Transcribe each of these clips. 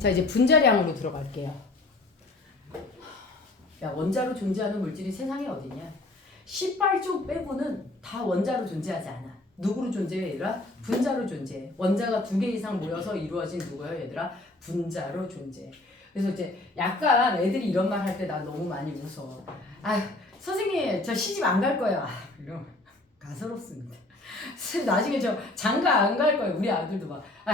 자, 이제 분자량으로 들어갈게요. 야, 원자로 존재하는 물질이 세상에 어디냐? 18조 빼고는 다 원자로 존재하지 않아. 누구로 존재해 얘들아? 분자로 존재해. 원자가 2개 이상 모여서 이루어진 누구예요 얘들아? 분자로 존재해. 그래서 이제 약간 애들이 이런 말 할 때 나 너무 많이 웃어. 아, 선생님 저 시집 안 갈 거예요. 아, 이런 가소롭습니다. 나중에 저 장가 안 갈 거예요. 우리 아들도 막, 아,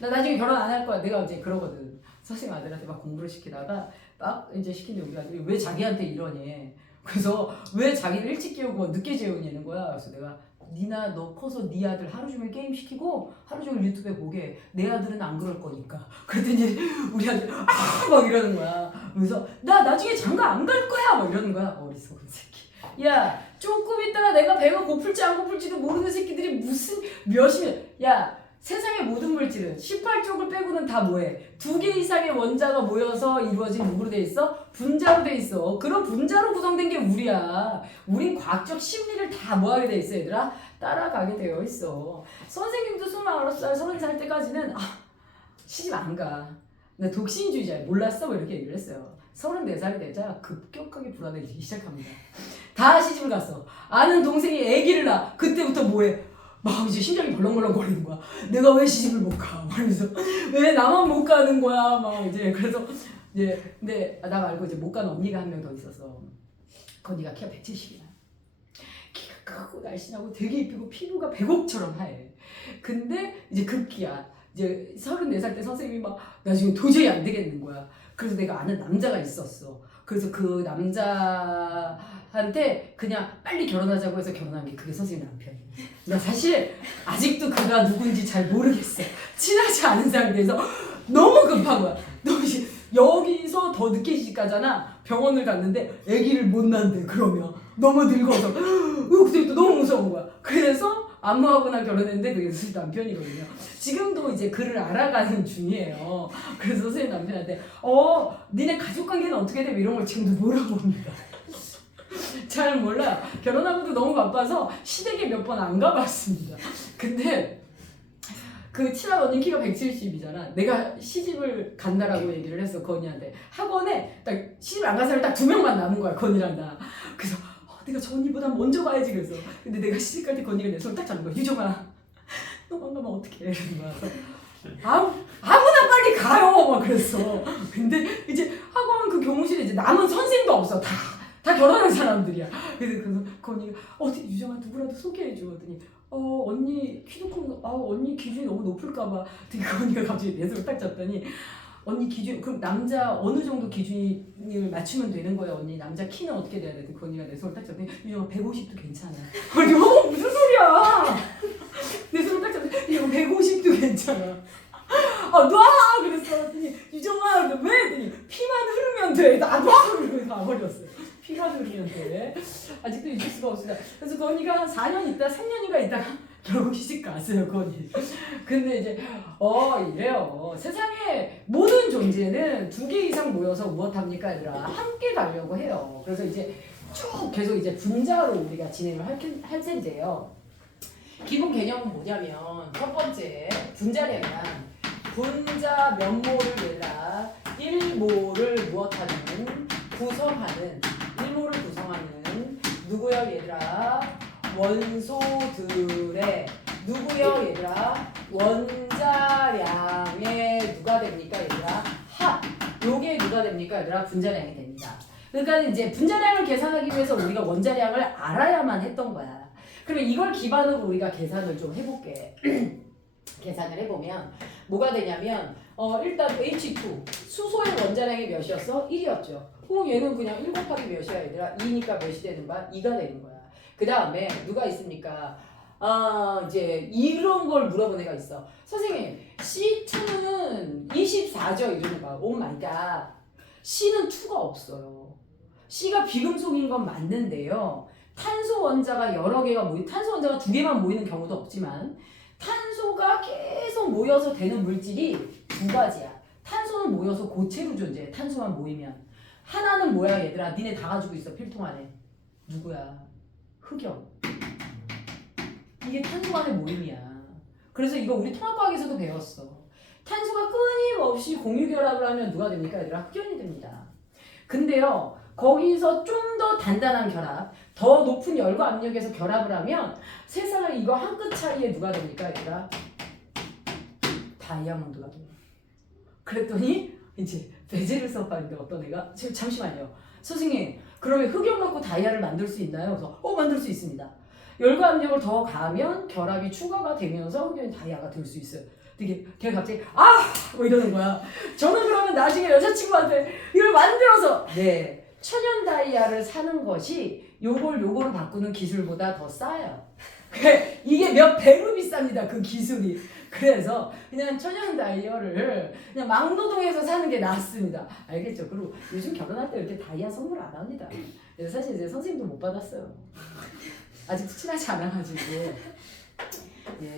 나 나중에 결혼 안 할 거야. 내가 이제 그러거든. 선생님 아들한테 막 공부를 시키다가 막 이제 시키는데 우리 아들이 왜 자기한테 이러니? 그래서 왜 자기를 일찍 깨우고 늦게 재우냐는 거야. 그래서 내가 니나 너 커서 네 아들 하루 종일 게임 시키고 하루 종일 유튜브에 보게. 내 아들은 안 그럴 거니까. 그랬더니 우리 아들 막 이러는 거야. 그래서 나 나중에 장가 안 갈 거야 막 이러는 거야. 어리석은 새끼. 야 조금 있다가 내가 배가 고플지 안 고플지도 모르는 새끼들이 무슨 몇이면 야 세상의 모든 물질은 18쪽을 빼고는 다 뭐해? 2개 이상의 원자가 모여서 이루어진 누구로 돼 있어? 분자로 돼 있어. 그런 분자로 구성된 게 우리야. 우린 과학적 심리를 다 뭐하게 돼 있어 얘들아? 따라가게 되어 있어. 선생님도 29살, 30살 때까지는 시집 안 가. 나 독신주의자야. 몰랐어? 뭐 이렇게 얘기를 했어요. 34살이 되자 급격하게 불안해지기 시작합니다. 다 시집을 갔어. 아는 동생이 아기를 낳아. 그때부터 뭐해? 막 이제 심장이 벌렁벌렁 거리는 거야. 내가 왜 시집을 못 가? 그래서 왜 나만 못 가는 거야? 막 이제 그래서 이제 근데 나 말고 이제 못 가는 언니가 한 명 더 있었어. 그 언니가 키가 170이야. 키가 크고 날씬하고 되게 이쁘고 피부가 백옥처럼 하얘. 근데 이제 급기야. 이제 34살 때 선생님이 막 나 지금 도저히 안 되겠는 거야. 그래서 내가 아는 남자가 있었어. 그래서 그 남자한테 그냥 빨리 결혼하자고 해서 결혼한 게 그게 선생님 남편이야. 나 사실 아직도 그가 누군지 잘 모르겠어. 친하지 않은 상태에서 너무 급한 거야. 너 이제 여기서 더 늦게 시집 가잖아. 병원을 갔는데 아기를 못 낳는데 그러면 너무 늙어서 그때부터 너무 무서운 거야. 그래서 안무하거나 결혼했는데 그게 선생님 남편이거든요. 지금도 이제 그를 알아가는 중이에요. 그래서 선생님 남편한테 니네 가족관계는 어떻게 돼? 이런 걸 지금도 물어봅니다. 잘 몰라. 결혼하고도 너무 바빠서 시댁에 몇 번 안 가봤습니다. 근데 그 친한 언니 키가 170이잖아. 내가 시집을 간다라고 얘기를 했어 건이한테. 학원에 딱 시집 안 간 사람이 딱 2명만 남은 거야 건이랑 나. 그래서 내가 저 언니보다 먼저 가야지 그래서. 근데 내가 시집 갈 때 건이가 내 손을 딱 잡는 거야. 유정아 너만 가면 어떡해 이러는 거야. 아무나 빨리 가요 막 그랬어. 근데 이제 학원 그 교무실에 이제 남은 선생도 없어. 다 결혼한 사람들이야. 그래서 건이가 유정아 누구라도 소개해줘. 그랬더니 언니 키도 크고 언니 기준이 너무 높을까봐. 되게 건이가 갑자기 내 손을 딱 잡더니 언니 기준 그럼 남자 어느 정도 기준을 맞추면 되는 거야 언니. 남자 키는 어떻게 돼야 돼? 건이가 내 손을 딱 잡더니 유정아 150도 괜찮아. 아니 무슨 소리야? 내 손을 딱 잡더니 이거 150도 괜찮아. 놔! 그랬어. 유정아 왜? 그랬더니 피만 흐르면 돼. 놔! 그러고 가버렸어. 피가 흐르면 돼. 아직도 잊을 수가 없습니다. 그래서 건이가 한 4년 있다 3년인가 있다가 결국 시집 갔어요 건이. 근데 이제 이래요. 세상에 모든 존재는 2개 이상 모여서 무엇합니까 얘들아? 함께 가려고 해요. 그래서 이제 쭉 계속 이제 분자로 우리가 진행을 할 텐데요. 기본 개념은 뭐냐면 첫 번째 분자량이란 분자 면모를 얘들아 1모를 무엇하는 구성하는 1모를 구성하는 누구요 얘들아? 원소들의 누구요 얘들아? 원자량의 누가 됩니까 얘들아? 합. 요게 누가 됩니까 얘들아? 분자량이 됩니다. 그러니까 이제 분자량을 계산하기 위해서 우리가 원자량을 알아야만 했던 거야. 그러면 이걸 기반으로 우리가 계산을 좀 해볼게. 계산을 해보면 뭐가 되냐면 일단 H2 수소의 원자량이 몇이었어? 1이었죠. 그럼 얘는 그냥 1 곱하기 몇이야 얘들아? 2니까 몇이 되는 거야? 2가 되는 거야. 그 다음에 누가 있습니까? 이제 이런 걸 물어본 애가 있어. 선생님 C2는 24죠? 이러는 거야. 오 마이 갓. C는 2가 없어요. C가 비금속인 건 맞는데요. 탄소 원자가 여러 개가 탄소 원자가 2개만 모이는 경우도 없지만 탄소가 계속 모여서 되는 물질이 2가지야. 탄소는 모여서 고체로 존재해. 탄소만 모이면. 하나는 뭐야 얘들아? 니네 다 가지고 있어 필통 안에. 누구야? 흑연. 이게 탄소 간의 모임이야. 그래서 이거 우리 통합과학에서도 배웠어. 탄소가 끊임없이 공유결합을 하면 누가 됩니까? 얘들아, 흑연이 됩니다. 근데요, 거기서 좀 더 단단한 결합, 더 높은 열과 압력에서 결합을 하면 세상에 이거 한 끗 차이에 누가 됩니까? 얘들아, 다이아몬드가 돼요. 그랬더니 이제 배제를 수업하는데 어떤 애가 지금 잠시만요. 선생님, 그러면 흑연 갖고 다이아를 만들 수 있나요? 그래서 만들 수 있습니다. 열과 압력을 더 가하면 결합이 추가가 되면서 흑연이 다이아가 될 수 있어요. 되게 걔가 갑자기 뭐 이러는 거야. 저는 그러면 나중에 여자친구한테 이걸 만들어서 천연 다이아를 사는 것이 요거를 바꾸는 기술보다 더 싸요. 이게 몇 배로 비쌉니다. 그 기술이. 그래서 그냥 천연 다이아를 그냥 망노동에서 사는 게 낫습니다. 알겠죠? 그리고 요즘 결혼할 때 이렇게 다이아 선물 안 합니다. 그래서 사실 이제 선생님도 못 받았어요. 아직 친하지 않아가지고.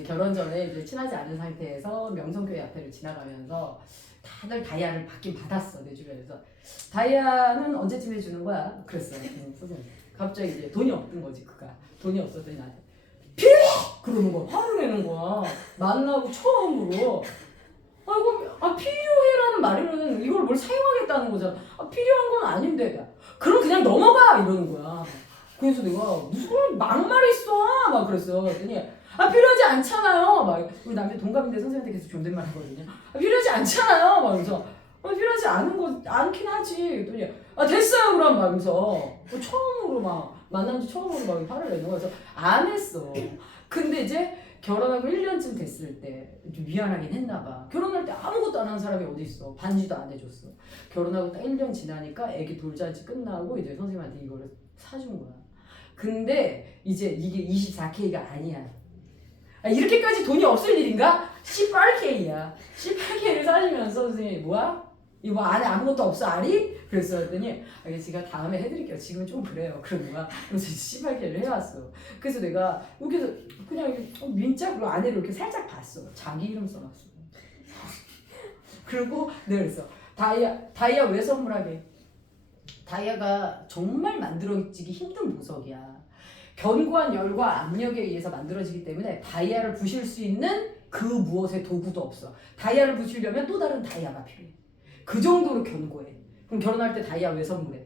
결혼 전에 이제 친하지 않은 상태에서 명성교회 앞에를 지나가면서 다들 다이아를 받긴 받았어. 내 주변에서. 다이아는 언제쯤 해주는 거야? 그랬어. 선생님. 갑자기 이제 돈이 없던 거지 그가. 돈이 없었더니 나한테 필요해! 그러는 거야. 화를 내는 거야. 만나고 처음으로. 필요해라는 말이면 이걸 뭘 사용하겠다는 거잖아. 필요한 건 아닌데. 그럼 그냥 넘어가! 이러는 거야. 그래서 내가 무슨 막말했어! 막 그랬어. 그랬더니 필요하지 않잖아요. 막 우리 남편 동갑인데 선생님한테 계속 존댓말 하거든요. 필요하지 않잖아요. 막 그래서 필요하지 않긴 하지. 그랬더니 됐어요 그럼 말면서 처음으로 막 만난 지 처음으로 막 화를 내는 거야. 그래서 안 했어. 근데 이제 결혼하고 1년쯤 됐을 때 좀 미안하긴 했나 봐. 결혼할 때 아무것도 안 한 사람이 어디 있어. 반지도 안 해줬어. 결혼하고 딱 1년 지나니까 애기 돌잔치 끝나고 이제 선생님한테 이거를 사준 거야. 근데 이제 이게 24K가 아니야. 이렇게까지 돈이 없을 일인가? 18K야. 18K를 사주면서 선생님이 뭐야? 이거 안에 아무것도 없어 알이? 그래서 했더니 제가 다음에 해드릴게요. 지금은 좀 그래요. 그러는 거야. 그래서 18K를 해왔어. 그래서 내가 여기서 그냥 민짝으로 안에를 이렇게 살짝 봤어. 자기 이름 써놨어. 그리고 내가 그랬어. 다이아 왜 선물하게? 다이아가 정말 만들어지기 힘든 보석이야. 견고한 열과 압력에 의해서 만들어지기 때문에 다이아를 부실 수 있는 그 무엇의 도구도 없어. 다이아를 부시려면 또 다른 다이아가 필요해. 그 정도로 견고해. 그럼 결혼할 때 다이아 왜 선물해?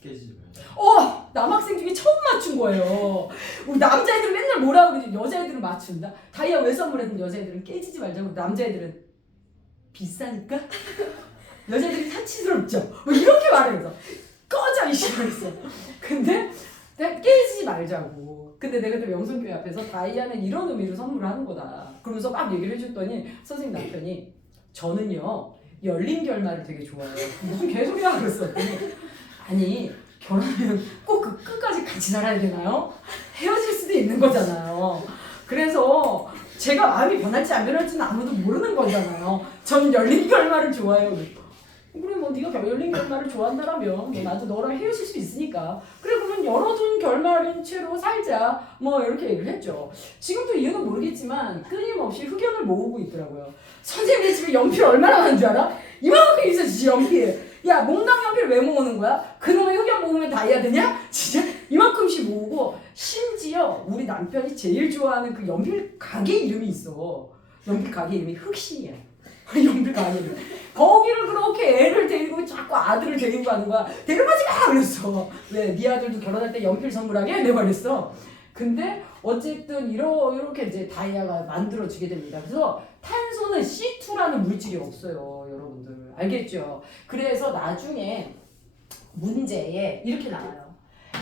깨지지 마요. 남학생 중에 처음 맞춘 거예요. 우리 남자애들은 맨날 뭐라고 그러지? 여자애들은 맞춘다. 다이아 왜 선물했는 여자애들은 깨지지 말자고. 남자애들은 비싸니까? 여자애들이 사치스럽죠? 뭐 이렇게 말해서 꺼져 이 시간에서. 근데 깨지지 말자고. 근데 내가 또 명성교회 앞에서 다이아는 이런 의미로 선물을 하는 거다. 그러면서 막 얘기를 해줬더니 선생님 남편이 저는요 열린 결말을 되게 좋아해요. 무슨 개소리야 그랬었더니 아니 결혼하면 꼭 그 끝까지 같이 살아야 되나요? 헤어질 수도 있는 거잖아요. 그래서 제가 마음이 변할지 안 변할지는 아무도 모르는 거잖아요. 저는 열린 결말을 좋아해요. 그래 뭐 네가 열린 결말을 좋아한다라면 뭐 나도 너랑 헤어질 수 있으니까 그래 그러면 열어둔 결말인 채로 살자 뭐 이렇게 얘기를 했죠. 지금도 이유는 모르겠지만 끊임없이 흑연을 모으고 있더라고요. 선생님네 집에 연필 얼마나 많은 줄 알아? 이만큼 있었지 연필. 야 몽당 연필 왜 모으는 거야? 그놈의 흑연 모으면 다이아 되냐? 진짜 이만큼씩 모으고 심지어 우리 남편이 제일 좋아하는 그 연필 가게 이름이 있어. 연필 가게 이름이 흑신이야. 연필 가게 이름. 거기를 그렇게 애를 데리고 자꾸 아들을 데리고 가는 거야. 데려가지 마! 그랬어. 왜? 네 아들도 결혼할 때 연필 선물하게? 내가 그랬어. 근데 어쨌든 이렇게 이제 다이아가 만들어지게 됩니다. 그래서 탄소는 C2라는 물질이 없어요. 여러분들. 알겠죠? 그래서 나중에 문제에 이렇게 나와요.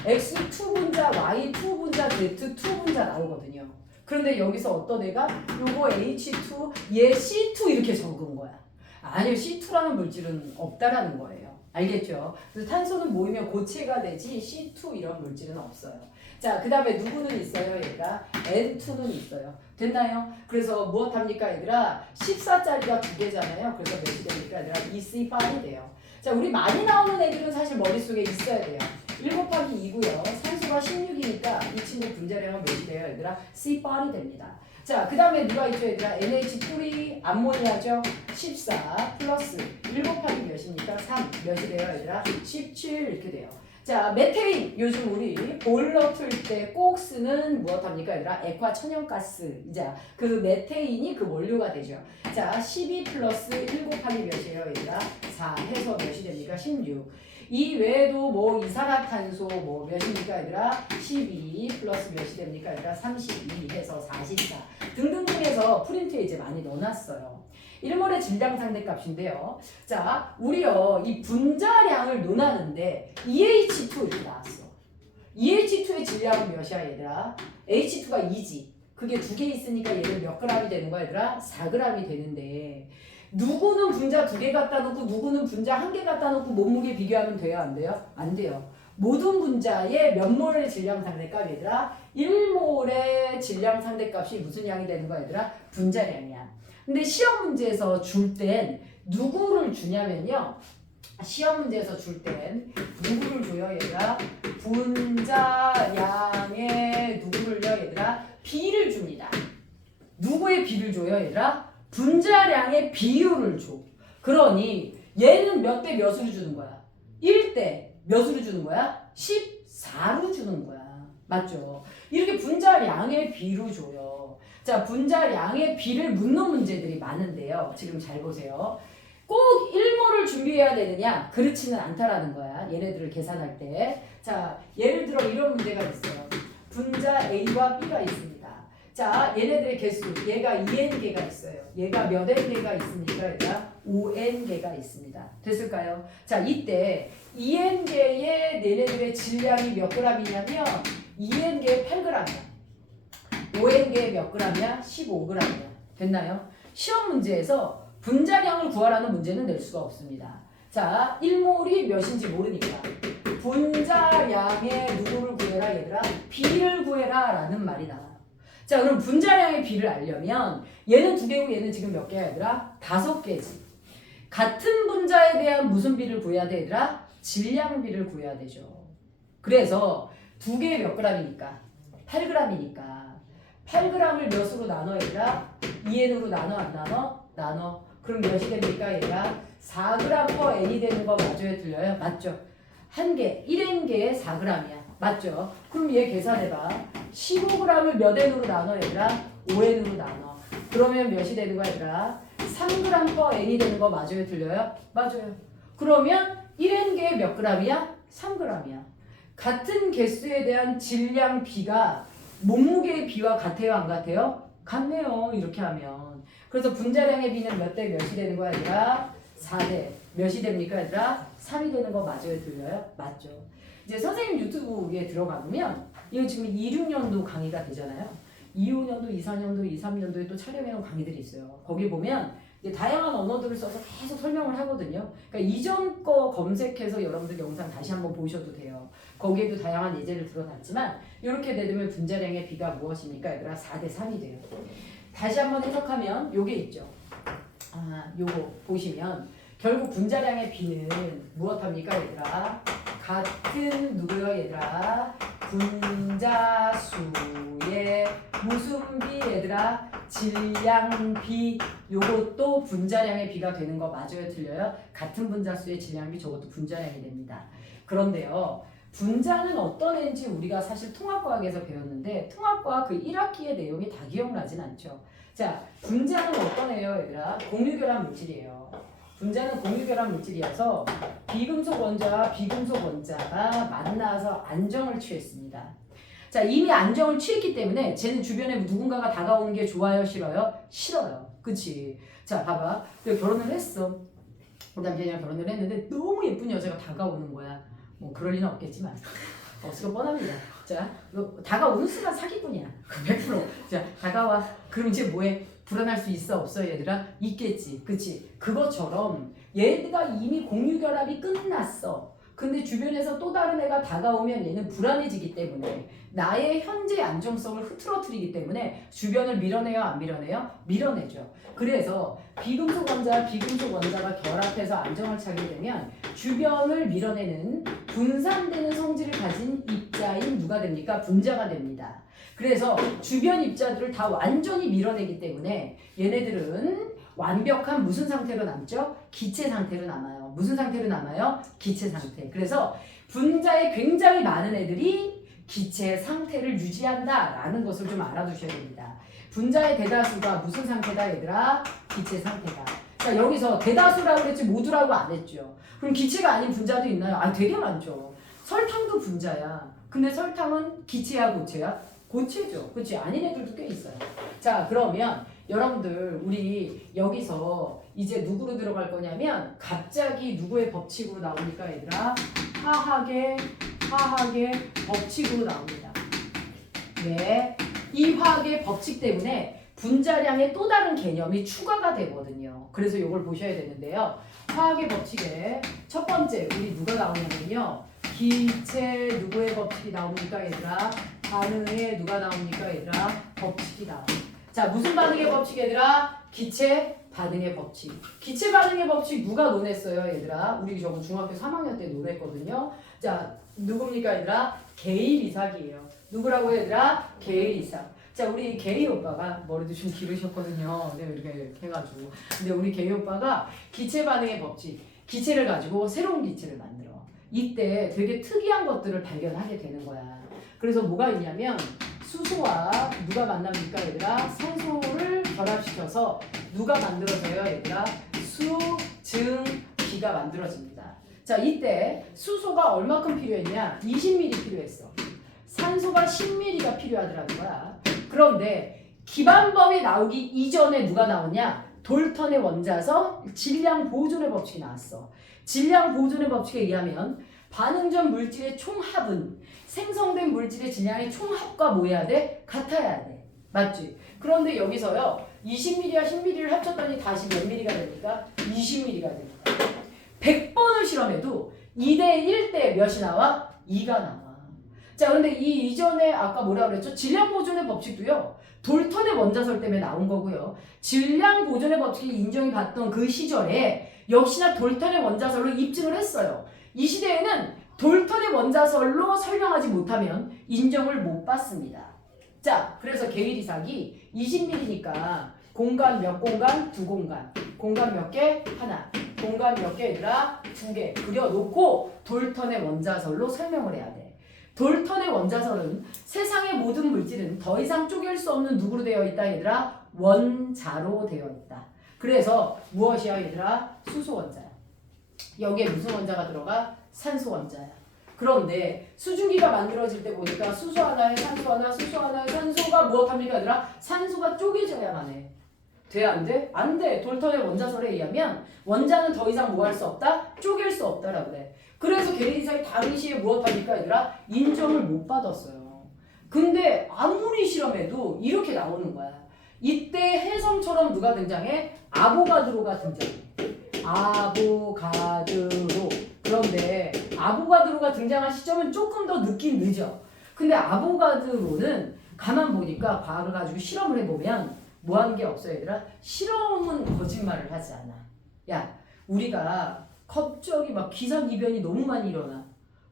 X2 분자, Y2 분자, Z2 분자 나오거든요. 그런데 여기서 어떤 애가 요거 H2, 얘 C2 이렇게 적은 거야. 아니요, C2라는 물질은 없다라는 거예요. 알겠죠? 그래서 탄소는 모이면 고체가 되지 C2 이런 물질은 없어요. 자, 그 다음에 누구는 있어요, 얘가? N2는 있어요. 됐나요? 그래서 무엇 합니까, 얘들아? 14짜리가 2개잖아요. 그래서 몇이 됩니까, 얘들아? EC8이 돼요. 자, 우리 많이 나오는 애들은 사실 머릿속에 있어야 돼요. 1 곱하기 2고요. 산소가 16이니까 이 친구 분자량은 몇이 돼요, 얘들아? C8이 됩니다. 자, 그 다음에 누가 있죠, 얘들아? NH3 암모니아죠? 14 플러스 1 곱하기 몇입니까? 3 몇이 돼요, 얘들아? 17 이렇게 돼요. 자, 메테인 요즘 우리 보일러 틀 때 꼭 쓰는 무엇합니까 얘들아? 액화 천연가스. 이제 그 메테인이 그 원료가 되죠. 자, 12 플러스 1 곱하기 몇이에요 얘들아? 4 해서 몇이 됩니까? 16. 이 외에도 뭐 이산화탄소 뭐 몇입니까 얘들아? 12 플러스 몇이 됩니까 얘들아? 32 해서 44 등등등 해서 프린트에 이제 많이 넣어놨어요. 일몰의 질량 상대값인데요. 자, 우리요 이 분자량을 논하는데 EH2 이렇게 나왔어. EH2의 질량은 몇이야 얘들아? H2가 2지. 그게 두 개 있으니까 얘는 몇 g이 되는 거야 얘들아? 4g이 되는데 누구는 분자 2개 갖다 놓고 누구는 분자 1개 갖다 놓고 몸무게 비교하면 돼요? 안 돼요? 안 돼요. 모든 분자의 몇 몰의 질량 상대값 얘들아? 1몰의 질량 상대값이 무슨 양이 되는 거야 얘들아? 분자량이야. 근데 시험 문제에서 줄 땐 누구를 주냐면요. 시험 문제에서 줄 땐 누구를 줘요 얘들아? 분자량의 누구를요 얘들아? 비를 줍니다. 누구의 비를 줘요 얘들아? 분자량의 비율을 줘. 그러니 얘는 몇 대 몇으로 주는 거야? 1대 몇으로 주는 거야? 14로 주는 거야. 맞죠? 이렇게 분자량의 비로 줘요. 자, 분자량의 비를 묻는 문제들이 많은데요. 지금 잘 보세요. 꼭 1몰을 준비해야 되느냐? 그렇지는 않다라는 거야. 얘네들을 계산할 때. 자, 예를 들어 이런 문제가 있어요. 분자 A와 B가 있습니다. 자, 얘네들의 개수. 얘가 2n개가 있어요. 얘가 몇 n개가 있습니까? 얘가 5n개가 있습니다. 됐을까요? 자, 이때 2n개의 얘네들의 질량이 몇 g이냐면 2n개의 8g이야. 5n개의 몇 g이야? 15g이야. 됐나요? 시험 문제에서 분자량을 구하라는 문제는 낼 수가 없습니다. 자, 1몰이 몇인지 모르니까 분자량의 누구를 구해라 얘들아? 비를 구해라 라는 말이 나와요. 자, 그럼 분자량의 비를 알려면 얘는 2개고 얘는 지금 몇 개야 얘들아? 5개지. 같은 분자에 대한 무슨 비를 구해야 돼 얘들아? 질량비를 구해야 되죠. 그래서 2개에 몇 g이니까? 8g이니까 8g을 몇으로 나눠 얘들아? 2n으로 나눠 안 나눠? 나눠. 그럼 몇이 됩니까 얘들아? 4g per n이 되는 거 맞아요? 틀려요? 맞죠? 한 개, 1n개에 4g이야. 맞죠? 그럼 얘 계산해봐. 15g을 몇 n으로 나눠 얘들아? 5n으로 나눠. 그러면 몇이 되는 거야 얘들아? 3g per n이 되는 거 맞아요? 틀려요? 맞아요. 그러면 1n개에 몇 g이야? 3g이야. 같은 개수에 대한 질량 비가 몸무게의 비와 같아요? 안 같아요? 같네요. 이렇게 하면. 그래서 분자량의 비는 몇 대 몇이 되는 거야 얘들아? 4대. 몇이 됩니까 얘들아? 3이 되는 거 맞아요? 틀려요? 맞죠. 이제 선생님 유튜브에 들어가보면 이거 지금 26년도 강의가 되잖아요. 25년도, 24년도, 23년도에 또 촬영해놓은 강의들이 있어요. 거기 보면 이제 다양한 언어들을 써서 계속 설명을 하거든요. 그러니까 이전 거 검색해서 여러분들 영상 다시 한번 보셔도 돼요. 거기에도 다양한 예제를 들어놨지만 이렇게 되면 분자량의 비가 무엇입니까? 얘들아 4대 3이 돼요. 다시 한번 해석하면 요게 있죠. 요거 보시면 결국 분자량의 비는 무엇합니까 얘들아? 같은 누구요 얘들아? 분자수의 무슨 비 얘들아? 질량비. 요것도 분자량의 비가 되는 거 맞아요? 틀려요? 같은 분자수의 질량비 저것도 분자량이 됩니다. 그런데요. 분자는 어떤 애인지 우리가 사실 통합과학에서 배웠는데 통합과학 그 1학기의 내용이 다 기억나진 않죠. 자, 분자는 어떤 애예요 얘들아? 공유결합 물질이에요. 분자는 공유결합 물질이어서 비금속 원자와 비금속 원자가 만나서 안정을 취했습니다. 자, 이미 안정을 취했기 때문에 쟤는 주변에 누군가가 다가오는 게 좋아요? 싫어요? 싫어요. 그치? 자, 봐봐. 내가 결혼을 했어. 그 남편이랑 결혼을 했는데 너무 예쁜 여자가 다가오는 거야. 뭐 그럴 리는 없겠지만 없을 거 뻔합니다. 자, 다가오는 순간 사기꾼이야. 100%. 자, 다가와. 그럼 이제 뭐해? 불안할 수 있어 없어 얘들아? 있겠지. 그치? 그것처럼 얘가 이미 공유결합이 끝났어. 근데 주변에서 또 다른 애가 다가오면 얘는 불안해지기 때문에 나의 현재 안정성을 흐트러뜨리기 때문에 주변을 밀어내요? 안 밀어내요? 밀어내죠. 그래서 비금속 원자와 비금속 원자가 결합해서 안정을 찾게 되면 주변을 밀어내는 분산되는 성질을 가진 입자인 누가 됩니까? 분자가 됩니다. 그래서 주변 입자들을 다 완전히 밀어내기 때문에 얘네들은 완벽한 무슨 상태로 남죠? 기체 상태로 남아요. 무슨 상태로 남아요? 기체 상태. 그래서 분자에 굉장히 많은 애들이 기체 상태를 유지한다라는 것을 좀 알아두셔야 됩니다. 분자의 대다수가 무슨 상태다 얘들아? 기체 상태다. 자, 여기서 대다수라고 그랬지 모두라고 안 했죠. 그럼 기체가 아닌 분자도 있나요? 아, 되게 많죠. 설탕도 분자야. 근데 설탕은 기체야 고체야? 고체죠. 그렇지? 아닌 애들도 꽤 있어요. 자, 그러면 여러분들 우리 여기서 이제 누구로 들어갈 거냐면 갑자기 누구의 법칙으로 나오니까 얘들아 화학의 법칙으로 나옵니다. 네, 이 화학의 법칙 때문에 분자량의 또 다른 개념이 추가가 되거든요. 그래서 이걸 보셔야 되는데요. 화학의 법칙에 첫 번째 우리 누가 나오냐면요. 기체 누구의 법칙이 나옵니까 얘들아? 반응의 누가 나옵니까 얘들아? 법칙이 나옵니다. 자, 무슨 반응의 법칙 얘들아? 기체 반응의 법칙. 기체 반응의 법칙 누가 논했어요 얘들아? 우리 저거 중학교 3학년 때 논했거든요. 자, 누굽니까 얘들아? 게일 이삭이에요. 누구라고 얘들아? 게일 이삭. 자, 우리 게이 오빠가 머리도 좀 기르셨거든요. 네, 이렇게 해가지고. 근데 우리 게이 오빠가 기체 반응의 법칙, 기체를 가지고 새로운 기체를 만들어. 이때 되게 특이한 것들을 발견하게 되는 거야. 그래서 뭐가 있냐면 수소와 누가 만납니까 얘들아? 산소를 결합시켜서 누가 만들어져요 얘들아? 수증기가 만들어집니다. 자, 이때 수소가 얼마큼 필요했냐? 20ml 필요했어. 산소가 10ml가 필요하더라는 거야. 그런데 기반법이 나오기 이전에 누가 나오냐? 돌턴의 원자석 질량 보존의 법칙이 나왔어. 질량 보존의 법칙에 의하면 반응 전 물질의 총합은 생성된 물질의 질량의 총합과 뭐 해야 돼? 같아야 돼. 맞지? 그런데 여기서요. 20ml와 10ml를 합쳤더니 다시 몇 ml가 됩니까? 20ml가 됩니다. 100번을 실험해도 2대 1대 몇이 나와? 2가 나와. 자, 그런데 이 이전에 아까 뭐라 그랬죠? 질량 보존의 법칙도요. 돌턴의 원자설 때문에 나온 거고요. 질량 보존의 법칙이 인정이 받던 그 시절에 역시나 돌턴의 원자설로 입증을 했어요. 이 시대에는 돌턴의 원자설로 설명하지 못하면 인정을 못 받습니다. 자, 그래서 게일 이삭이 20ml니까 공간 몇 공간? 두 공간. 공간 몇 개? 하나. 공간 몇 개 얘들아? 두 개. 그려놓고 돌턴의 원자설로 설명을 해야 돼. 돌턴의 원자설은 세상의 모든 물질은 더 이상 쪼갤 수 없는 누구로 되어 있다 얘들아? 원자로 되어 있다. 그래서 무엇이야 얘들아? 수소 원자야. 여기에 무슨 원자가 들어가? 산소 원자야. 그런데 수증기가 만들어질 때 보니까 수소 하나에 산소 하나, 수소 하나에 산소가 무엇합니까 얘들아? 산소가 쪼개져야만 해. 돼? 안 돼? 안 돼. 돌턴의 원자설에 의하면 원자는 더 이상 뭐 할 수 없다? 쪼갤 수 없다라고 그래. 그래서 게일 이삭이 당시에 무엇합니까 얘들아? 인정을 못 받았어요. 근데 아무리 실험해도 이렇게 나오는 거야. 이때 혜성처럼 누가 등장해? 아보가드로가 등장해. 아보가드로. 그런데 아보가드로가 등장한 시점은 조금 더 늦긴 늦어. 근데 아보가드로는 가만 보니까 과학을 가지고 실험을 해보면 뭐 하는 게 없어 얘들아? 실험은 거짓말을 하지 않아. 야, 우리가 갑자기 막 기상이변이 너무 많이 일어나.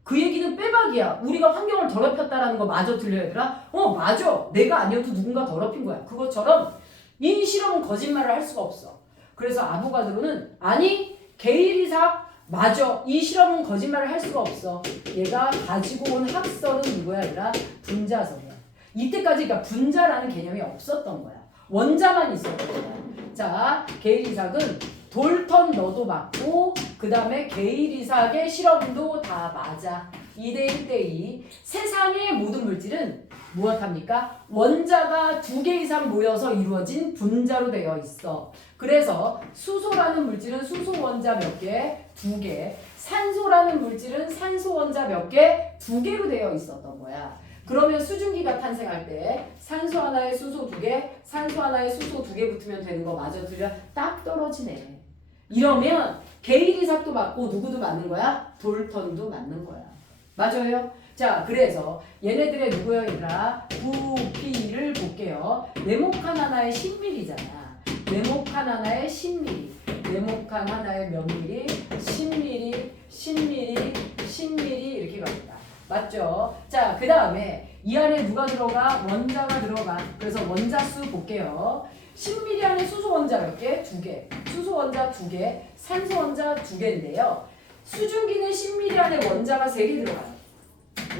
그 얘기는 빼박이야. 우리가 환경을 더럽혔다라는 거 마저 들려 얘들아? 맞아. 내가 아니어도 누군가 더럽힌 거야. 그것처럼 이 실험은 거짓말을 할 수가 없어. 그래서 아보가드로는 아니 게일 이삭 맞아. 이 실험은 거짓말을 할 수가 없어. 얘가 가지고 온 학설은 누구야 얘들아? 분자설이야. 이때까지 그러니까 분자라는 개념이 없었던 거야. 원자만 있었던 거야. 자, 게일 이삭은 돌턴 너도 맞고 그 다음에 게일 이삭의 실험도 다 맞아. 2대 1대 2. 세상의 모든 물질은 무엇합니까? 원자가 2개 이상 모여서 이루어진 분자로 되어 있어. 그래서 수소라는 물질은 수소 원자 몇 개? 2개. 산소라는 물질은 산소 원자 몇 개? 2개로 되어 있었던 거야. 그러면 수증기가 탄생할 때 산소 하나에 수소 2개, 산소 하나에 수소 2개 붙으면 되는 거 마저 들려? 딱 떨어지네. 이러면 게일 이삭도 맞고 누구도 맞는 거야? 돌턴도 맞는 거야. 맞아요? 자, 그래서 얘네들의 누구예요 얘들아? 부피를 볼게요. 네모칸 하나에 10ml잖아. 네모칸 하나에 10ml. 네모칸 하나에 몇 ml? 10ml, 10ml, 10ml 이렇게 갑니다. 맞죠? 자, 그 다음에 이 안에 누가 들어가? 원자가 들어가. 그래서 원자수 볼게요. 10ml 안에 수소 원자 몇 개? 2개. 수소 원자 2개, 산소 원자 2개인데요. 수증기는 10ml 안에 원자가 3개 들어가요.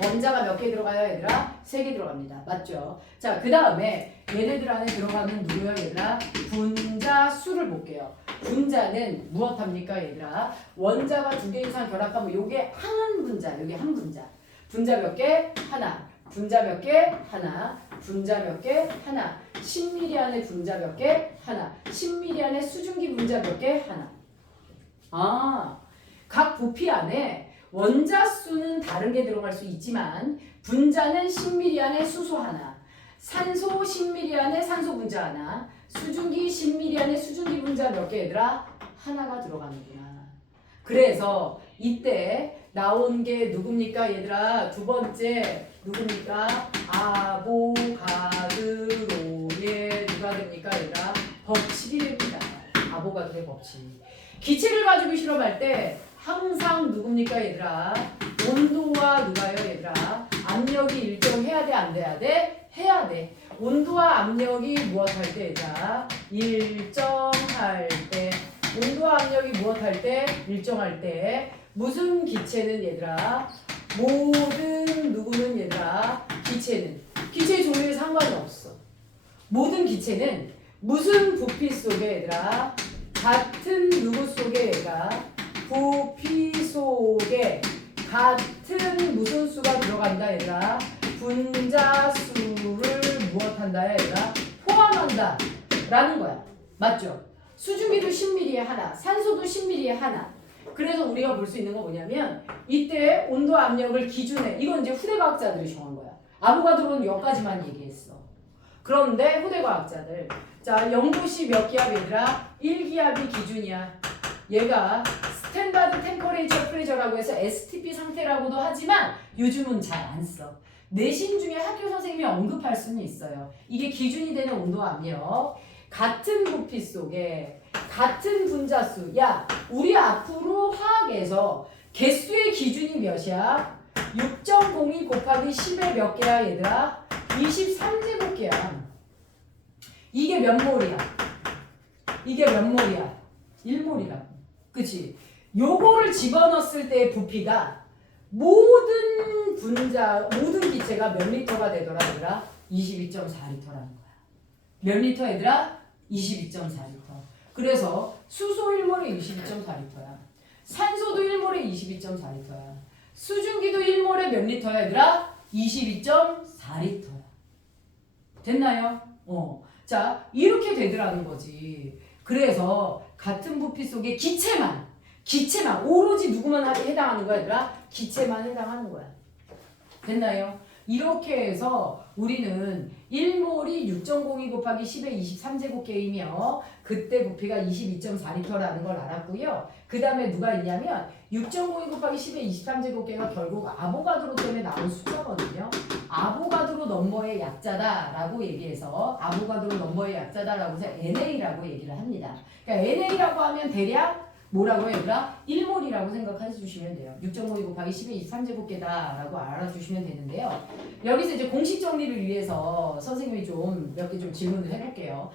원자가 몇 개 들어가요, 얘들아? 3개 들어갑니다. 맞죠? 자, 그 다음에 얘네들 안에 들어가는 누구요, 얘들아? 분자 수를 볼게요. 분자는 무엇합니까, 얘들아? 원자가 2개 이상 결합하면 요게 한 분자, 요게 한 분자. 분자 몇 개? 하나. 분자 몇 개? 하나. 분자 몇 개? 하나. 10ml 안에 분자 몇 개? 하나. 10ml 안에 수증기 분자 몇 개? 하나. 아, 각 부피 안에 원자 수는 다른 게 들어갈 수 있지만 분자는 10ml 안에 수소 하나, 산소 10ml 안에 산소 분자 하나, 수증기 10ml 안에 수증기 분자 몇 개 얘들아? 하나가 들어가는구나. 그래서 이때 나온 게 누굽니까 얘들아? 두 번째 누굽니까? 아보가드로의 누가 됩니까 얘들아? 법칙이 됩니다. 아보가드로의 법칙. 기체를 가지고 실험할 때 항상 누굽니까 얘들아? 온도와 누가요 얘들아? 압력이 일정해야 돼 안 돼야 돼? 해야 돼. 온도와 압력이 무엇할 때 얘들아? 일정할 때. 온도와 압력이 무엇할 때? 일정할 때. 무슨 기체는 얘들아? 모든 누구는 얘들아? 기체는. 기체 종류에 상관없어. 모든 기체는 무슨 부피 속에 얘들아? 같은 누구 속에 얘가 부피 속에 같은 무슨 수가 들어간다 얘들아? 분자 수를 무엇한다 얘들아? 포함한다 라는 거야. 맞죠? 수증기도 10ml에 하나, 산소도 10ml에 하나. 그래서 우리가 볼 수 있는 건 뭐냐면 이때 온도 압력을 기준에 이건 이제 후대 과학자들이 정한 거야. 아보가드로는 여기까지만 얘기했어. 그런데 후대 과학자들 자, 0도씨 몇 기압 얘들아? 1기압이 기준이야. 얘가 스탠다드 템퍼레이처 프레저라고 해서 STP 상태라고도 하지만 요즘은 잘 안 써. 내신 중에 학교 선생님이 언급할 수는 있어요. 이게 기준이 되는 온도와 압력. 같은 부피 속에 같은 분자수. 야, 우리 앞으로 화학에서 개수의 기준이 몇이야? 6.02 곱하기 10의 몇 개야 얘들아? 23제곱개야. 이게 몇 몰이야? 이게 몇 몰이야? 1몰이라고. 그치? 요거를 집어넣었을 때의 부피가 모든 분자, 모든 기체가 몇 리터가 되더라 얘들아? 22.4리터라는 거야. 몇 리터 얘들아? 22.4리터. 그래서 수소 1몰에 22.4리터야. 산소도 1몰에 22.4리터야. 수증기도 1몰에 몇 리터야 얘들아? 22.4리터야. 됐나요? 자, 이렇게 되더라는 거지. 그래서 같은 부피 속에 기체만 오로지 누구만 해당하는 거야 얘들아? 기체만 해당하는 거야. 됐나요? 이렇게 해서 우리는 1몰이 6.02 곱하기 10의 23제곱개이며 그때 부피가 22.4리터라는 걸 알았고요. 그 다음에 누가 있냐면 6.02 곱하기 10의 23제곱개가 결국 아보가드로 때문에 나온 숫자거든요. 아보가드로 넘버의 약자다라고 얘기해서 아보가드로 넘버의 약자다라고 해서 NA라고 얘기를 합니다. 그러니까 NA라고 하면 대략 뭐라고 얘들아? 1몰이라고 생각해 주시면 돼요. 6.52 곱하기 10의 23제곱개다라고 알아주시면 되는데요. 여기서 이제 공식 정리를 위해서 선생님이 좀 몇 개 좀 질문을 해볼게요.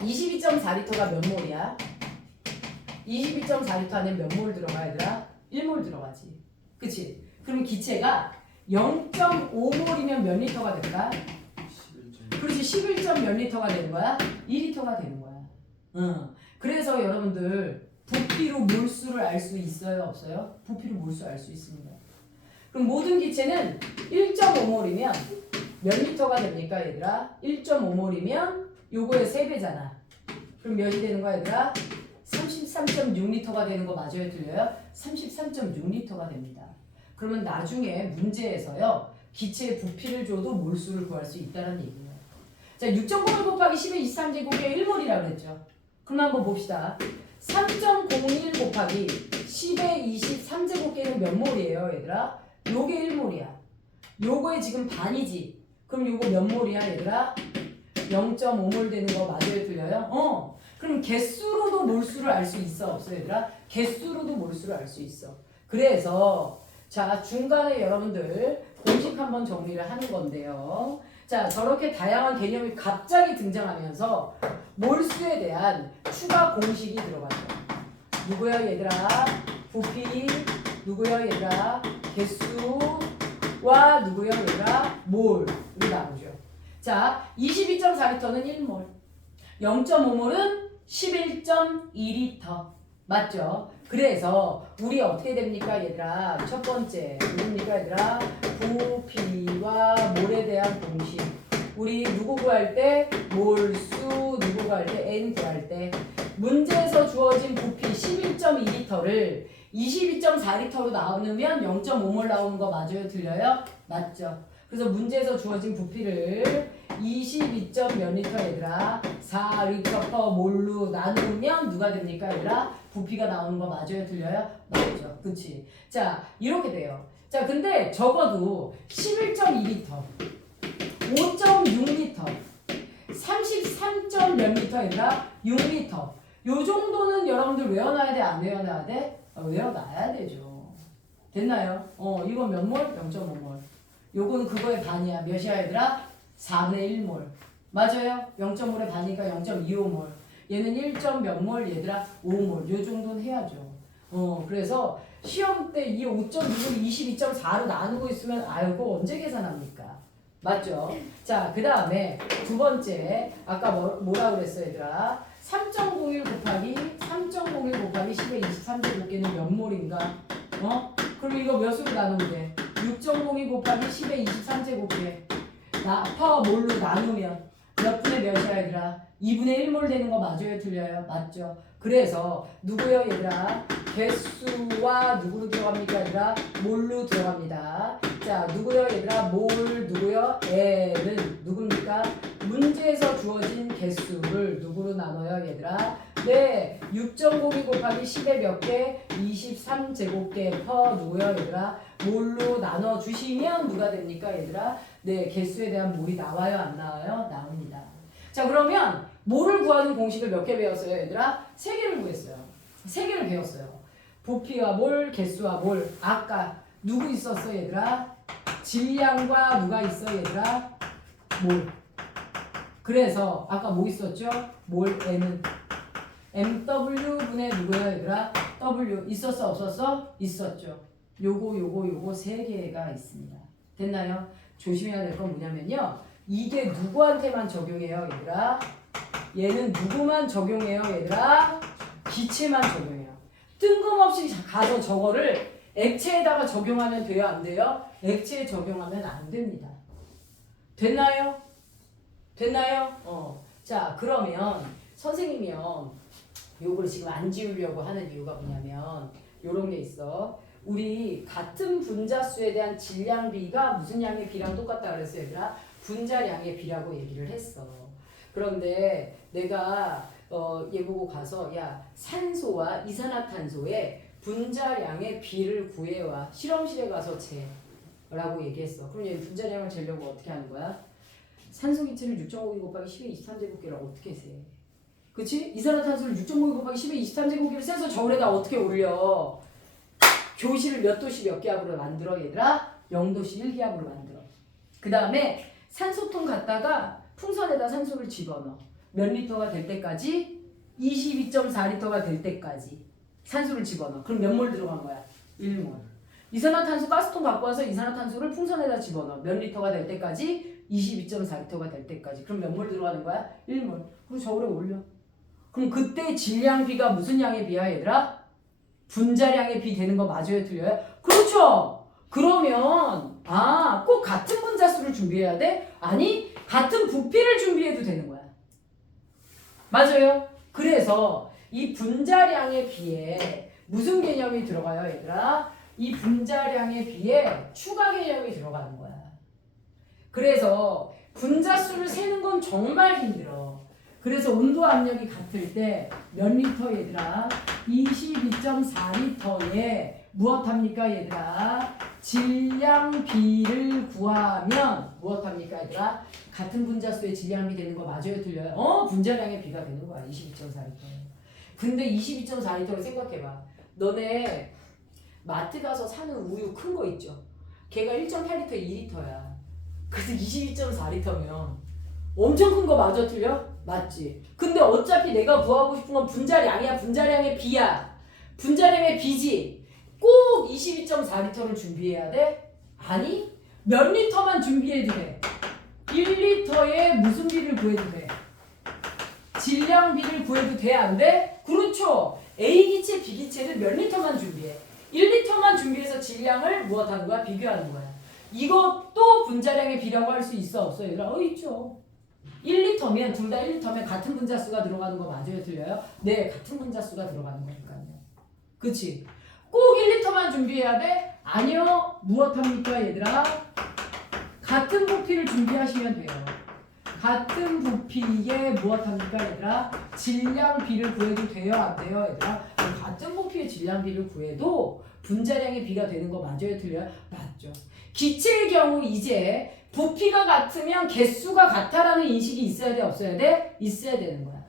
22.4리터가 몇 몰이야? 22.4리터 안에 몇 몰 들어가 얘들아? 1몰 들어가지. 그치? 그럼 기체가 0.5몰이면 몇 리터가 될까? 11점. 그렇지. 11점 몇 리터가 되는 거야? 2리터가 되는 거야. 그래서 여러분들 부피로 몰수를 알 수 있어요? 없어요? 부피로 몰수 알 수 있습니다. 그럼 모든 기체는 1.5몰이면 몇 리터가 됩니까 얘들아? 1.5몰이면 요거의 3배잖아. 그럼 몇이 되는 거야 얘들아? 33.6리터가 되는 거 맞아요? 틀려요? 33.6리터가 됩니다. 그러면 나중에 문제에서요. 기체의 부피를 줘도 몰수를 구할 수 있다는 얘기예요. 자, 6.01 곱하기 10의 23제곱의 1몰이라고 그랬죠. 그럼 한번 봅시다. 3.01 곱하기 10의 23제곱개는 몇 몰이에요 얘들아? 요게 1몰이야. 요거에 지금 반이지. 그럼 요거 몇 몰이야 얘들아? 0.5몰 되는 거 맞아요 틀려요? 그럼 개수로도 몰수를 알 수 있어 없어 얘들아? 개수로도 몰수를 알 수 있어. 그래서 자 중간에 여러분들 공식 한번 정리를 하는 건데요. 자 저렇게 다양한 개념이 갑자기 등장하면서 몰수에 대한 추가 공식이 들어가죠. 누구야 얘들아? 부피 누구요 얘들아? 개수와 누구요 얘들아? 몰로 나누죠. 자, 22.4리터는 1몰, 0.5몰은 11.2리터. 맞죠? 그래서 우리 어떻게 됩니까 얘들아? 첫 번째 뭡니까 얘들아? 부피와 몰에 대한 공식. 우리 누구 구할 때? 몰수 누구 구할 때? N 구할 때. 문제에서 주어진 부피 11.2리터를 22.4리터로 나누면 0.5몰 나오는 거 맞아요? 틀려요? 맞죠? 그래서 문제에서 주어진 부피를 22몇 리터 얘들아 4리터 per 몰로 나누면 누가 됩니까 얘들아? 부피가 나오는 거 맞아요? 틀려요? 맞죠? 그치? 자 이렇게 돼요. 자 근데 적어도 11.2리터 5.6리터 33몇 리터 얘들아 6리터 요 정도는 여러분들 외워놔야 돼? 안 외워놔야 돼? 외워놔야 되죠. 됐나요? 이건 몇 몰? 0.5몰. 요건 그거의 반이야. 몇이야 얘들아? 4분의 1몰. 맞아요? 0.5의 반이니까 0.25몰. 얘는 1몇 몰 얘들아? 5몰. 요 정도는 해야죠. 그래서 시험 때 이 5.6을 22.4로 나누고 있으면 아이고 언제 계산합니까? 맞죠? 자, 그 다음에 두 번째 아까 뭐라 그랬어 얘들아? 3.01 곱하기 10의 23제곱계는 몇 몰인가? 그럼 이거 몇으로 나누면 돼? 6.02 곱하기 10의 23제곱계 퍼 몰로 나누면 몇 분의 몇이야 얘들아? 2분의 1몰 되는 거 맞아요? 틀려요? 맞죠? 그래서 누구요 얘들아? 개수와 누구로 들어갑니까 얘들아? 몰로 들어갑니다. 자 누구요 얘들아? 몰 누구요? L은 누굽니까? 문제에서 주어진 개수를 누구로 나눠요 얘들아? 네 6.02 곱하기 10의 몇 개? 23제곱계 퍼 누구요 얘들아? 몰로 나눠주시면 누가 됩니까 얘들아? 네 개수에 대한 몰이 나와요 안 나와요? 나옵니다. 자 그러면 몰을 구하는 공식을 몇 개 배웠어요 얘들아? 3개를 구했어요. 3개를 배웠어요. 부피와 몰, 개수와 몰. 아까 누구 있었어 얘들아? 질량과 누가 있어 얘들아? 몰. 그래서 아까 뭐 있었죠? 몰 N은 MW분의 누구야 얘들아? W 있었어 없었어? 있었죠. 요거 3개가 있습니다. 됐나요? 조심해야 될 건 뭐냐면요. 이게 누구한테만 적용해요 얘들아? 얘는 누구만 적용해요 얘들아? 기체만 적용해요. 뜬금없이 가서 저거를 액체에다가 적용하면 돼요 안 돼요? 액체에 적용하면 안 됩니다. 됐나요? 됐나요? 자 그러면 선생님이요 요걸 지금 안 지우려고 하는 이유가 뭐냐면 요런 게 있어. 우리 같은 분자수에 대한 질량비가 무슨 양의 비랑 똑같다 그랬어요 얘들아? 분자량의 비라고 얘기를 했어. 그런데 내가 얘 보고 가서 야 산소와 이산화탄소의 분자량의 비를 구해와 실험실에 가서 재라고 얘기했어. 그럼 얘 분자량을 재려고 어떻게 하는 거야? 산소 기체를 6.52 곱하기 10의 23제곱계라고 어떻게 세? 그치? 이산화탄소를 6.52 곱하기 10의 23제곱계를 세서 저울에다 어떻게 올려? 교실을 몇 도씨 몇 기압으로 만들어 얘들아? 0도씨 1기압으로 만들어. 그 다음에 산소통 갖다가 풍선에다 산소를 집어넣어. 몇 리터가 될 때까지? 22.4리터가 될 때까지 산소를 집어넣어. 그럼 몇 몰 들어간 거야? 1몰. 이산화탄소 가스통 갖고 와서 이산화탄소를 풍선에다 집어넣어. 몇 리터가 될 때까지? 22.4리터가 될 때까지. 그럼 몇 몰 들어가는 거야? 1몰. 그리고 저울에 올려. 그럼 그때 질량비가 무슨 양에 비야 얘들아? 분자량에 비 되는 거 맞아요? 틀려요? 그렇죠. 그러면 꼭 같은 분자수를 준비해야 돼? 아니 같은 부피를 준비해도 되는 거야. 맞아요? 그래서 이 분자량에 비해 무슨 개념이 들어가요 얘들아? 이 분자량에 비해 추가 개념이 들어가는 거야. 그래서 분자수를 세는 건 정말 힘들어. 그래서 온도 압력이 같을 때 몇 리터 얘들아? 22.4리터에 무엇합니까 얘들아? 질량비를 구하면 무엇합니까 얘들아? 같은 분자수의 질량비 되는 거 맞아요 틀려요? 분자량의 비가 되는 거야 22.4리터. 근데 22.4리터를 생각해봐. 너네 마트 가서 사는 우유 큰 거 있죠? 걔가 1.8리터 2리터야. 그래서 22.4리터면 엄청 큰 거 맞아 틀려? 맞지. 근데 어차피 내가 구하고 싶은 건 분자량이야. 분자량의 비야. 분자량의 비지. 꼭 22.4리터를 준비해야 돼? 아니, 몇 리터만 준비해도 돼. 1리터에 무슨 비를 구해도 돼? 질량비를 구해도 돼? 안 돼? 그렇죠. A기체, B기체는 몇 리터만 준비해? 1리터만 준비해서 질량을 무엇하는 거야? 비교하는 거야. 이것도 분자량의 비라고 할 수 있어? 없어? 얘들아? 있죠. 1리터면 둘 다 1리터면 같은 분자수가 들어가는 거 맞아요? 틀려요? 네, 같은 분자수가 들어가는 거니까요. 그치? 꼭 1리터만 준비해야 돼? 아니요. 무엇합니까 얘들아? 같은 부피를 준비하시면 돼요. 같은 부피에 무엇합니까 얘들아? 질량비를 구해도 돼요? 안 돼요 얘들아? 같은 부피의 질량비를 구해도 분자량의 비가 되는 거 맞아요? 틀려요? 맞죠. 기체의 경우 이제 부피가 같으면 개수가 같다라는 인식이 있어야 돼? 없어야 돼? 있어야 되는 거야.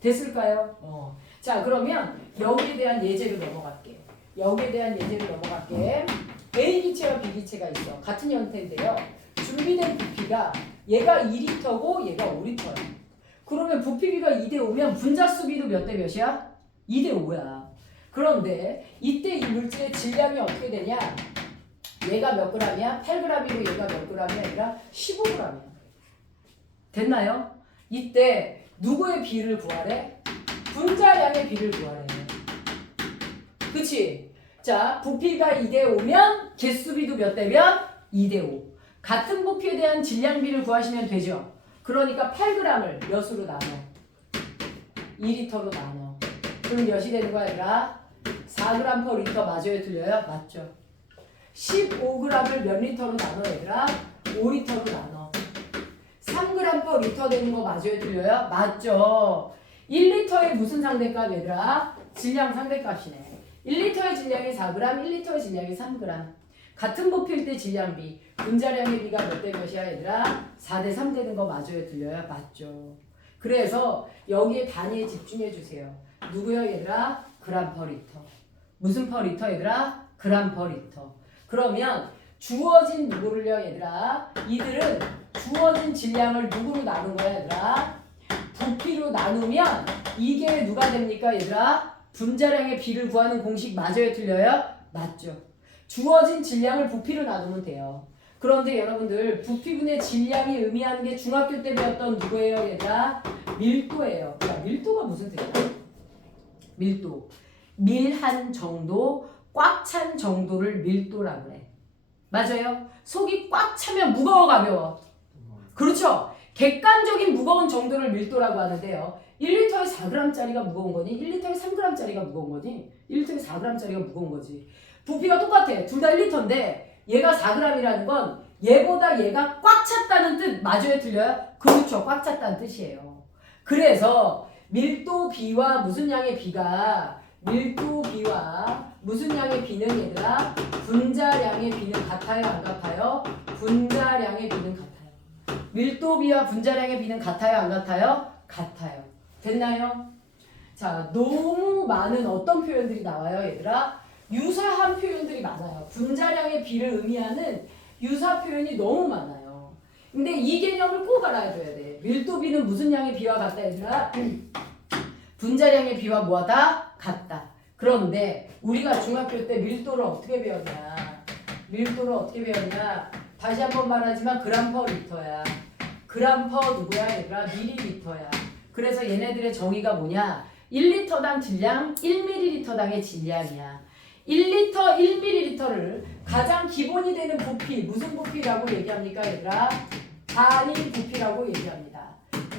됐을까요? 자, 그러면 여기에 대한 예제로 넘어갈게. 여기에 대한 예제로 넘어갈게. A기체와 B기체가 있어. 같은 형태인데요. 준비된 부피가 얘가 2리터고 얘가 5리터야. 그러면 부피비가 2대5면 분자수비도 몇 대 몇이야? 2대5야. 그런데 이때 이 물질의 질량이 어떻게 되냐? 얘가 몇 g이야? 8g이고 얘가 몇 g이야? 아니라 15g이야. 됐나요? 이때 누구의 비를 구하래? 분자량의 비를 구하래. 그치? 자, 부피가 2대5면 개수비도 몇 대면? 2대5. 같은 부피에 대한 질량비를 구하시면 되죠. 그러니까 8g을 몇으로 나눠? 2리터로 나눠. 그럼 몇이 되는 거야 얘들아? 4g/L 맞아요? 틀려요? 맞죠. 15g을 몇 리터로 나눠 얘들아? 5리터로 나눠. 3g/L 되는 거 맞아요? 틀려요? 맞죠. 1리터의 무슨 상대값 얘들아? 질량 상대값이네. 1리터의 질량이 4g, 1리터의 질량이 3g. 같은 부피일 때 질량비, 분자량의 비가 몇 대 몇이야 얘들아? 4대3 되는 거 맞아요? 틀려요? 맞죠. 그래서 여기에 단위에 집중해 주세요. 누구요 얘들아? g/L. 무슨 per 리터 얘들아? g/L. 그러면 주어진 누구를요 얘들아? 이들은 주어진 질량을 누구로 나눈 거야 얘들아? 부피로 나누면 이게 누가 됩니까 얘들아? 분자량의 비를 구하는 공식 맞아요? 틀려요? 맞죠. 주어진 질량을 부피로 나누면 돼요. 그런데 여러분들 부피분의 질량이 의미하는 게 중학교 때 배웠던 누구예요 얘들아? 밀도예요. 야, 밀도가 무슨 뜻이야? 밀도. 밀한 정도, 꽉 찬 정도를 밀도라고 해. 맞아요? 속이 꽉 차면 무거워 가벼워? 그렇죠. 객관적인 무거운 정도를 밀도라고 하는데요. 1리터에 4g짜리가 무거운 거니? 1리터에 3g짜리가 무거운 거니? 1리터에 4g짜리가 무거운 거지. 부피가 똑같아. 둘 다 1리터인데 얘가 4g이라는 건 얘보다 얘가 꽉 찼다는 뜻 맞아요? 틀려요? 그렇죠. 꽉 찼다는 뜻이에요. 그래서 밀도비와 무슨 양의 비가 밀도비와 무슨 양의 비는 얘들아? 분자량의 비는 같아요? 안 같아요? 분자량의 비는 같아요. 밀도비와 분자량의 비는 같아요? 안 같아요? 같아요. 됐나요? 자, 너무 많은 어떤 표현들이 나와요 얘들아? 유사한 표현들이 많아요. 분자량의 비를 의미하는 유사 표현이 너무 많아요. 근데 이 개념을 꼭 알아줘야 돼. 밀도비는 무슨 양의 비와 같다 얘들아? 분자량의 비와 뭐하다? 같다. 그런데 우리가 중학교 때 밀도를 어떻게 배웠냐? 밀도를 어떻게 배웠냐? 다시 한번 말하지만 g/L야. g/per 누구야 얘들아? 밀리리터야. 그래서 얘네들의 정의가 뭐냐? 1리터당 질량 1ml당의 질량이야. 1리터 1ml를 가장 기본이 되는 부피, 무슨 부피라고 얘기합니까 얘들아? 단위 부피라고 얘기합니다.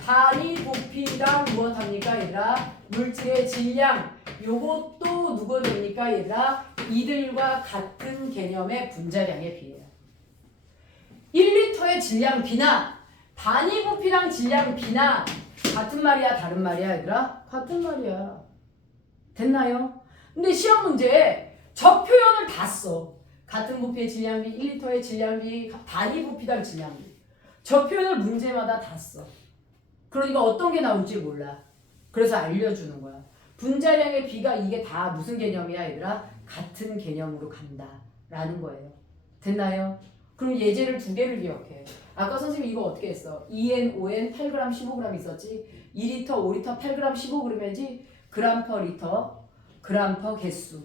단위 부피당 무엇합니까 얘들아? 물질의 질량. 요것도 누구 됩니까 얘들아? 이들과 같은 개념의 분자량의 비예요. 1리터의 질량 비나 단위 부피당 질량 비나 같은 말이야 다른 말이야 얘들아? 같은 말이야. 됐나요? 근데 시험 문제에 저 표현을 다 써. 같은 부피의 질량비, 1리터의 질량비, 단위 부피당 질량비. 저 표현을 문제마다 다 써. 그러니까 어떤 게 나올지 몰라. 그래서 알려주는 거야. 분자량의 비가 이게 다 무슨 개념이야 얘들아? 같은 개념으로 간다 라는 거예요. 됐나요? 그럼 예제를 두 개를 기억해. 아까 선생님 이거 어떻게 했어? 2N, 5N, 8g, 15g 있었지? 2리터, 5리터, 8g, 15g이지? g/L, g/개수.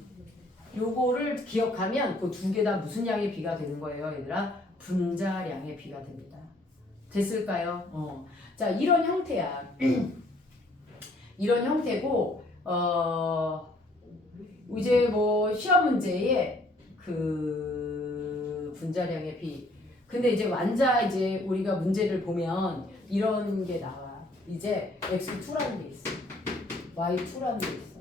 요거를 기억하면 그 두 개 다 무슨 양의 비가 되는 거예요, 얘들아? 분자량의 비가 됩니다. 됐을까요? 자, 이런 형태야. 이런 형태고, 이제 뭐 시험 문제에 그 분자량의 비. 근데 이제 완자 이제 우리가 문제를 보면 이런 게 나와. 이제 x2라는 게 있어. y2라는 게 있어.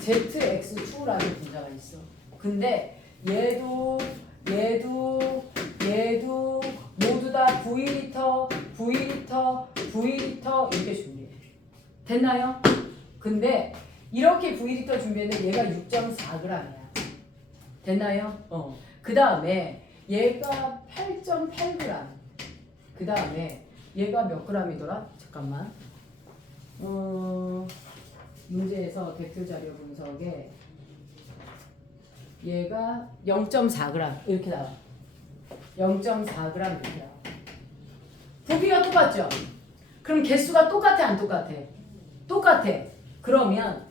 zx2라는 분자가 있어. 근데 얘도 모두 다 V리터 이렇게 준비해. 됐나요? 근데 이렇게 V리터 준비했는데 얘가 6.4g이야. 됐나요? 그 다음에 얘가 8.8g. 그 다음에 얘가 몇 g이더라? 잠깐만. 문제에서 벡터 자료 분석에 얘가 0.4g 이렇게 나와. 0.4g 이렇게 나와. 부피가 똑같죠? 그럼 개수가 똑같아 안 똑같아? 똑같아. 그러면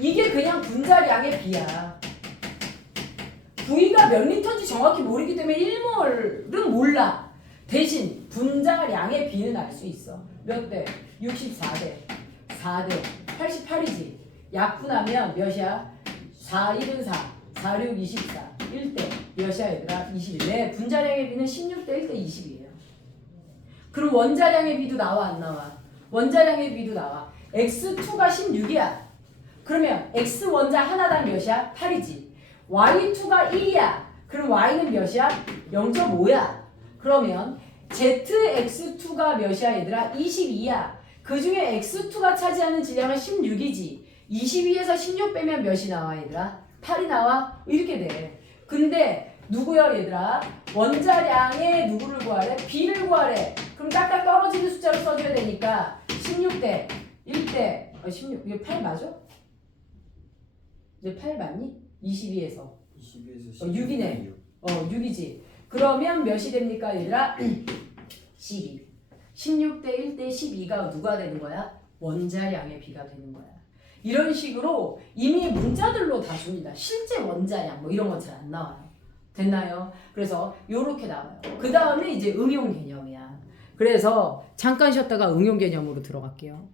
이게 그냥 분자량의 비야. V가 몇 리터인지 정확히 모르기 때문에 1몰은 몰라. 대신 분자량의 비는 알 수 있어. 몇 대? 64대. 4대. 88이지. 약분하면 몇이야? 4, 1은 4. 4, 6, 24. 1대. 몇이야 얘들아? 21. 네, 분자량의 비는 16대 1대 20이에요. 그럼 원자량의 비도 나와 안 나와? 원자량의 비도 나와. x2가 16이야. 그러면 x 원자 하나당 몇이야? 8이지. y2가 1이야. 그럼 y는 몇이야? 0.5야. 그러면 zx2가 몇이야 얘들아? 22야. 그 중에 x2가 차지하는 질량은 16이지. 22에서 16 빼면 몇이 나와 얘들아? 8이 나와? 이렇게 돼. 근데 누구야 얘들아? 원자량의 누구를 구하래? B를 구하래. 그럼 딱딱 떨어지는 숫자로 써줘야 되니까 16대 1대 16 이게 8 맞아? 이제 8 맞니? 22에서 22에서 6이네. 6이지. 그러면 몇이 됩니까 얘들아? 12. 16대 1대 12가 누가 되는 거야? 원자량의 비가 되는 거야. 이런 식으로 이미 문자들로 다 줍니다. 실제 원자량 뭐 이런 건 잘 안 나와요. 됐나요? 그래서 요렇게 나와요. 그 다음에 이제 응용 개념이야. 그래서 잠깐 쉬었다가 응용 개념으로 들어갈게요.